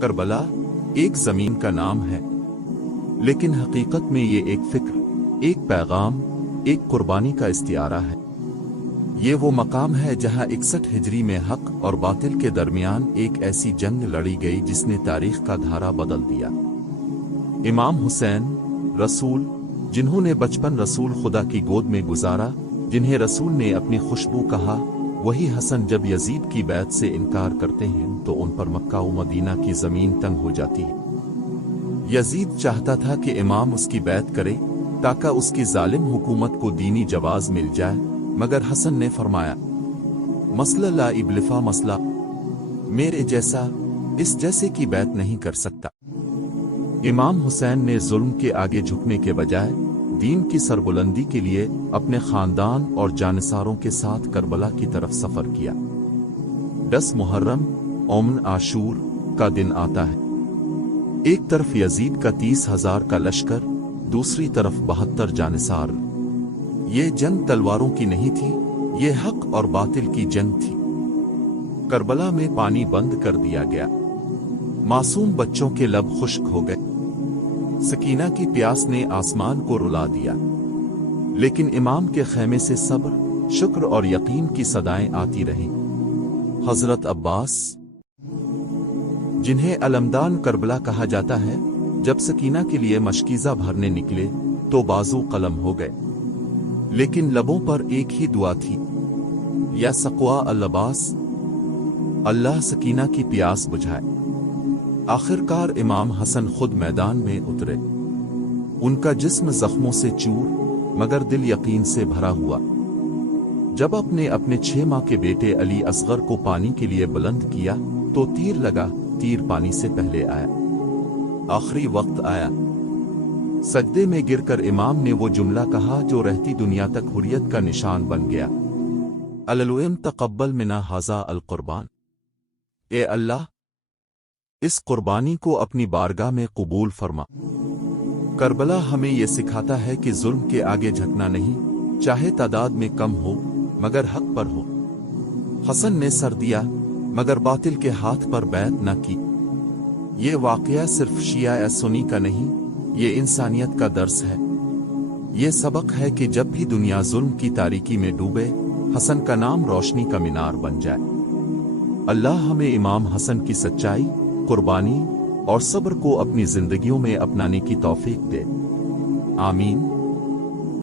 کربلا ایک زمین کا نام ہے، لیکن حقیقت میں یہ ایک فکر، ایک پیغام، ایک قربانی کا استعارہ ہے۔ یہ وہ مقام ہے جہاں 61 ہجری میں حق اور باطل کے درمیان ایک ایسی جنگ لڑی گئی جس نے تاریخ کا دھارا بدل دیا۔ امام حسین رسول، جنہوں نے بچپن رسول خدا کی گود میں گزارا، جنہیں رسول نے اپنی خوشبو کہا، وہی حسن جب یزید کی بیعت سے انکار کرتے ہیں تو ان پر مکہ و مدینہ کی زمین تنگ ہو جاتی ہے۔ یزید چاہتا تھا کہ امام اس کی بیعت کرے تاکہ اس کی ظالم حکومت کو دینی جواز مل جائے، مگر حسن نے فرمایا، مسئلہ لا ابلفا مسئلہ، میرے جیسا اس جیسے کی بیعت نہیں کر سکتا۔ امام حسین نے ظلم کے آگے جھکنے کے بجائے دین کی سربلندی کے لیے اپنے خاندان اور جانثاروں کے ساتھ کربلا کی طرف سفر کیا۔ 10 محرم اومن عاشور کا دن آتا ہے۔ ایک طرف یزید کا 30,000 کا لشکر، دوسری طرف 72 جانثار۔ یہ جنگ تلواروں کی نہیں تھی، یہ حق اور باطل کی جنگ تھی۔ کربلا میں پانی بند کر دیا گیا، معصوم بچوں کے لب خشک ہو گئے، سکینہ کی پیاس نے آسمان کو رلا دیا، لیکن امام کے خیمے سے صبر، شکر اور یقین کی صدائیں آتی رہیں۔ حضرت عباس، جنہیں علمدان کربلا کہا جاتا ہے، جب سکینہ کے لیے مشکیزہ بھرنے نکلے تو بازو قلم ہو گئے، لیکن لبوں پر ایک ہی دعا تھی، یا سقوا اللباس، اللہ سکینہ کی پیاس بجھائے۔ آخر کار امام حسن خود میدان میں اترے، ان کا جسم زخموں سے چور مگر دل یقین سے بھرا ہوا۔ جب اپنے 6 ماہ کے بیٹے علی اصغر کو پانی کے لیے بلند کیا تو تیر لگا، تیر پانی سے پہلے آیا۔ آخری وقت آیا، سجدے میں گر کر امام نے وہ جملہ کہا جو رہتی دنیا تک حریت کا نشان بن گیا، اللہم تقبل منا ھذا القربان، اے اللہ اس قربانی کو اپنی بارگاہ میں قبول فرما۔ کربلا ہمیں یہ سکھاتا ہے کہ ظلم کے آگے جھکنا نہیں، چاہے تعداد میں کم ہو مگر حق پر ہو۔ حسن نے سر دیا مگر باطل کے ہاتھ پر بیعت نہ کی۔ یہ واقعہ صرف شیعہ سنی کا نہیں، یہ انسانیت کا درس ہے۔ یہ سبق ہے کہ جب بھی دنیا ظلم کی تاریکی میں ڈوبے، حسن کا نام روشنی کا مینار بن جائے۔ اللہ ہمیں امام حسن کی سچائی، قربانی اور صبر کو اپنی زندگیوں میں اپنانے کی توفیق دے، آمین۔